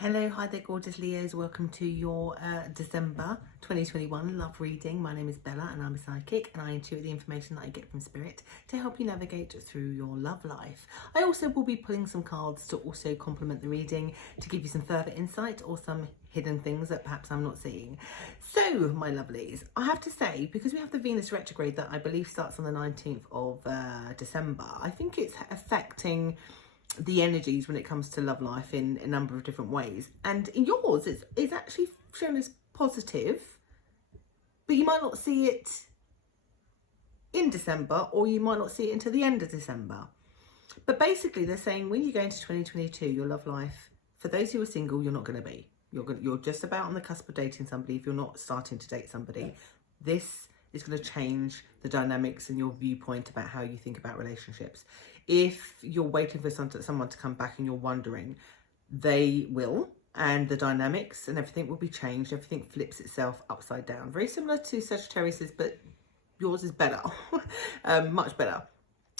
Hello, hi there gorgeous Leos, welcome to your December 2021 love reading. My name is Bella and I'm a psychic and I intuit the information that I get from spirit to help you navigate through your love life. I also will be pulling some cards to also complement the reading to give you some further insight or some hidden things that perhaps I'm not seeing. So my lovelies, I have to say, because we have the Venus retrograde that I believe starts on the 19th of December, I think it's affecting the energies when it comes to love life in a number of different ways, and in yours it's actually shown as positive, but you might not see it in December, or you might not see it until the end of December. But basically they're saying when you go into 2022, your love life, for those who are single, you're not going to be, you're just about on the cusp of dating somebody. If you're not starting to date somebody, this is going to change the dynamics and your viewpoint about how you think about relationships. If you're waiting for someone to come back and you're wondering, they will, and the dynamics and everything will be changed. Everything flips itself upside down. Very similar to Sagittarius's, but yours is better, much better.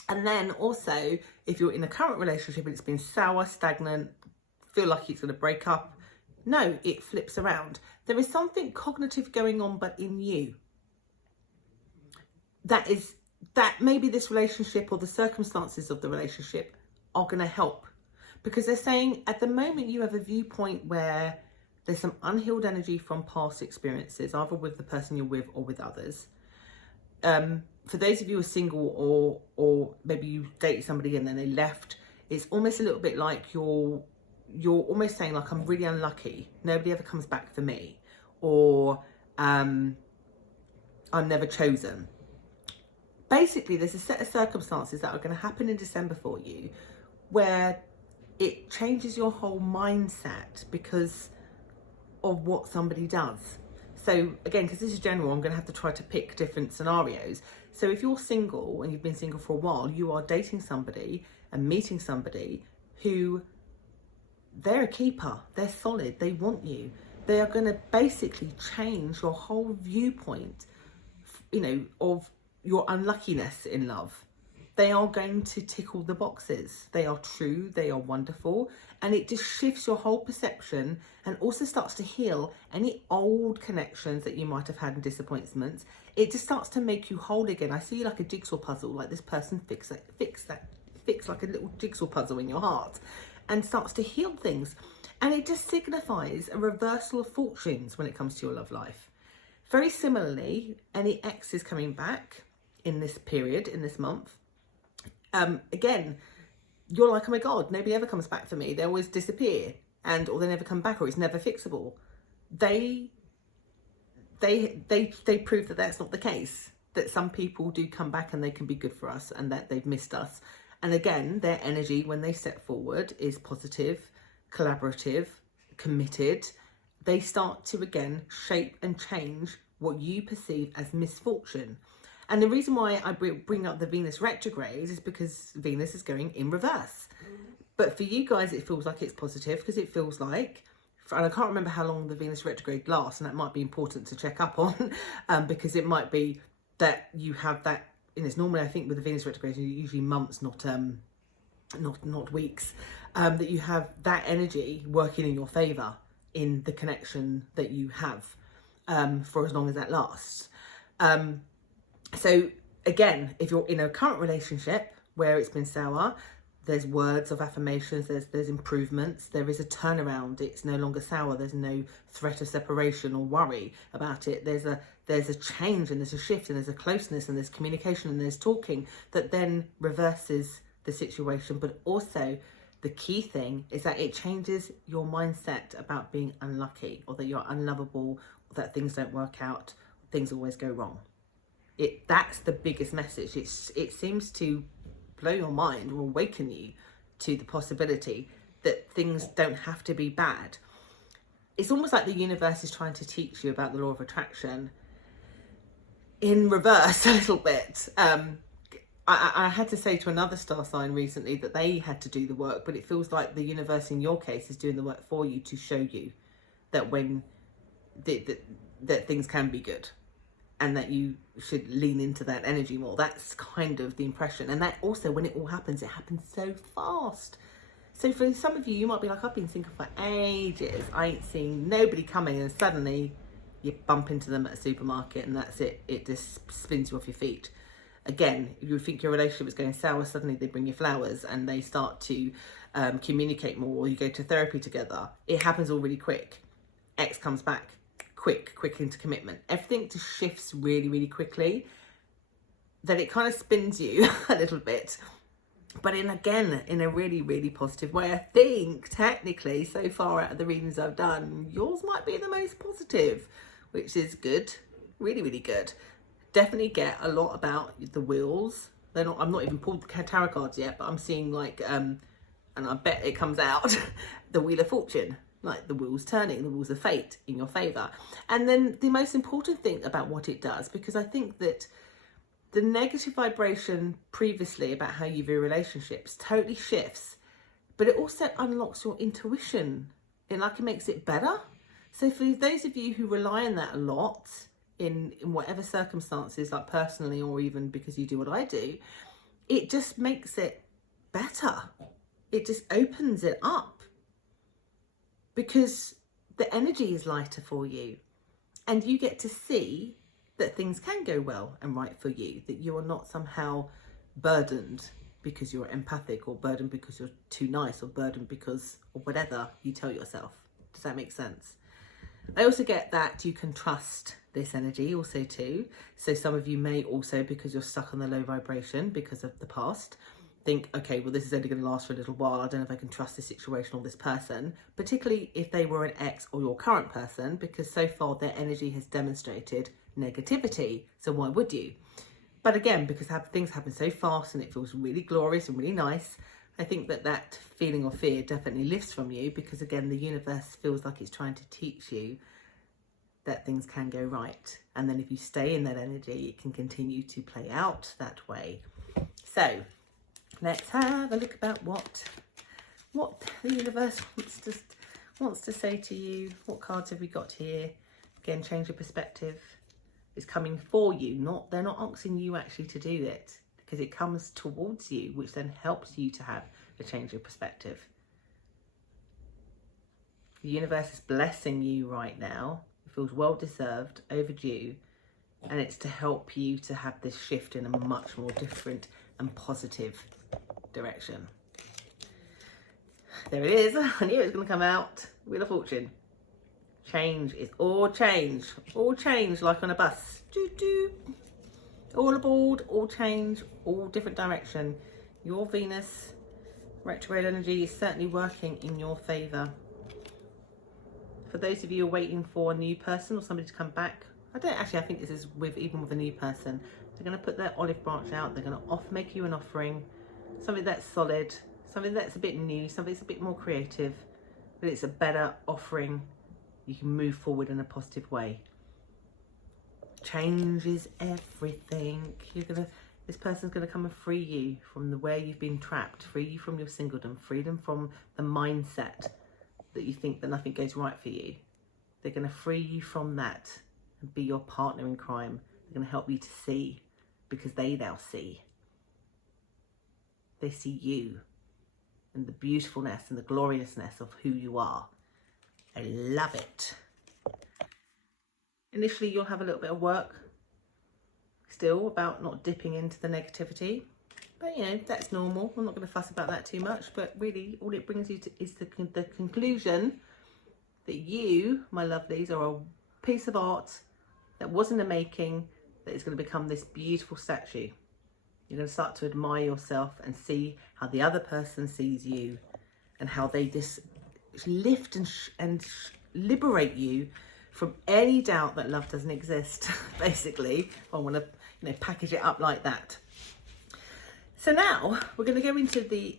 And then also, if you're in a current relationship and it's been sour, stagnant, feel like it's going to break up, no, it flips around. There is something cognitive going on, but in you. That maybe this relationship or the circumstances of the relationship are going to help, because they're saying at the moment you have a viewpoint where there's some unhealed energy from past experiences, either with the person you're with or with others. For those of you who are single, or maybe you dated somebody and then they left, it's almost a little bit like you're almost saying, like, I'm really unlucky, nobody ever comes back for me, or I'm never chosen. Basically, there's a set of circumstances that are going to happen in December for you where it changes your whole mindset because of what somebody does. So again, because this is general, I'm going to have to try to pick different scenarios. So if you're single and you've been single for a while, you are dating somebody and meeting somebody who, they're a keeper, they're solid, they want you. They are going to basically change your whole viewpoint, of your unluckiness in love. They are going to tick all the boxes. They are true, they are wonderful, and it just shifts your whole perception and also starts to heal any old connections that you might have had and disappointments. It just starts to make you whole again. I see like a jigsaw puzzle, like this person fix like a little jigsaw puzzle in your heart and starts to heal things. And it just signifies a reversal of fortunes when it comes to your love life. Very similarly, any exes coming back in this period, in this month, again, you're like, oh my God, nobody ever comes back for me. They always disappear, or they never come back, or it's never fixable. They prove that that's not the case, that some people do come back and they can be good for us and that they've missed us. And again, their energy when they step forward is positive, collaborative, committed. They start to again shape and change what you perceive as misfortune. And the reason why I bring up the Venus retrograde is because Venus is going in reverse. But for you guys, it feels like it's positive, because it feels like, and I can't remember how long the Venus retrograde lasts, and that might be important to check up on, because it might be that you have that, it's normally, I think with the Venus retrograde, usually months, not weeks, that you have that energy working in your favour in the connection that you have for as long as that lasts. So again, if you're in a current relationship where it's been sour, there's words of affirmations, there's improvements, there is a turnaround. It's no longer sour. There's no threat of separation or worry about it. There's a change, and there's a shift, and there's a closeness, and there's communication, and there's talking that then reverses the situation. But also the key thing is that it changes your mindset about being unlucky, or that you're unlovable, or that things don't work out, things always go wrong. That's the biggest message. It seems to blow your mind or awaken you to the possibility that things don't have to be bad. It's almost like the universe is trying to teach you about the law of attraction in reverse a little bit. I had to say to another star sign recently that they had to do the work, but it feels like the universe in your case is doing the work for you to show you that when that things can be good, and that you should lean into that energy more. That's kind of the impression. And that also, when it all happens, it happens so fast. So for some of you, you might be like, I've been single for ages. I ain't seen nobody coming, and suddenly you bump into them at a supermarket and that's it. It just spins you off your feet. Again, if you think your relationship is going sour, suddenly they bring you flowers and they start to communicate more, or you go to therapy together. It happens all really quick. X comes back quick into commitment. Everything just shifts really, really quickly. Then it kind of spins you a little bit. But in a really, really positive way. I think technically so far out of the readings I've done, yours might be the most positive, which is good. Really, really good. Definitely get a lot about the wheels. I'm not even pulled the tarot cards yet, but I'm seeing like, and I bet it comes out, the Wheel of Fortune, like the wheels turning, the wheels of fate in your favor. And then the most important thing about what it does, because I think that the negative vibration previously about how you view relationships totally shifts, but it also unlocks your intuition. It makes it better. So for those of you who rely on that a lot in whatever circumstances, like personally, or even because you do what I do, it just makes it better. It just opens it up because the energy is lighter for you, and you get to see that things can go well and right for you, that you are not somehow burdened because you're empathic, or burdened because you're too nice, or burdened because, or whatever you tell yourself. Does that make sense? I also get that you can trust this energy also too. So some of you may also, because you're stuck on the low vibration because of the past, think, okay, well, this is only going to last for a little while. I don't know if I can trust this situation or this person, particularly if they were an ex or your current person, because so far their energy has demonstrated negativity. So why would you? But again, because things happen so fast and it feels really glorious and really nice, I think that feeling of fear definitely lifts from you, because again, the universe feels like it's trying to teach you that things can go right. And then if you stay in that energy, it can continue to play out that way. So let's have a look about what the universe wants to say to you. What cards have we got here? Again, change your perspective. It's coming for you. They're not asking you actually to do it, because it comes towards you, which then helps you to have a change of perspective. The universe is blessing you right now. It feels well deserved, overdue, and it's to help you to have this shift in a much more different and positive direction. There it is. I knew it was going to come out. Wheel of Fortune. Change is all change like on a bus. Doo-doo. All aboard, all change, all different direction. Your Venus retrograde energy is certainly working in your favour. For those of you who are waiting for a new person or somebody to come back, I think this is even with a new person. They're going to put their olive branch out. They're going to make you an offering, something that's solid, something that's a bit new, something that's a bit more creative, but it's a better offering. You can move forward in a positive way. Change is everything. This person's gonna come and free you from where you've been trapped, free you from your singledom, freedom from the mindset that you think that nothing goes right for you. They're gonna free you from that and be your partner in crime. They're gonna help you to see, because they now see. They see you and the beautifulness and the gloriousness of who you are. I love it. Initially, you'll have a little bit of work still about not dipping into the negativity, but that's normal. I'm not going to fuss about that too much, but really all it brings you to is the conclusion that you, my lovelies, are a piece of art that was in the making, that is going to become this beautiful statue. You're going to start to admire yourself and see how the other person sees you, and how they just lift and liberate you from any doubt that love doesn't exist. Basically, I want to package it up like that. So now we're going to go into the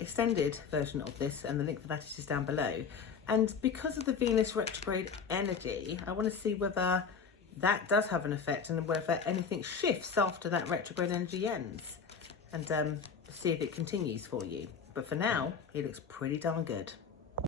extended version of this, and the link for that is just down below. And because of the Venus retrograde energy, I want to see whether that does have an effect, and whether anything shifts after that retrograde energy ends, and see if it continues for you. But for now, it looks pretty darn good.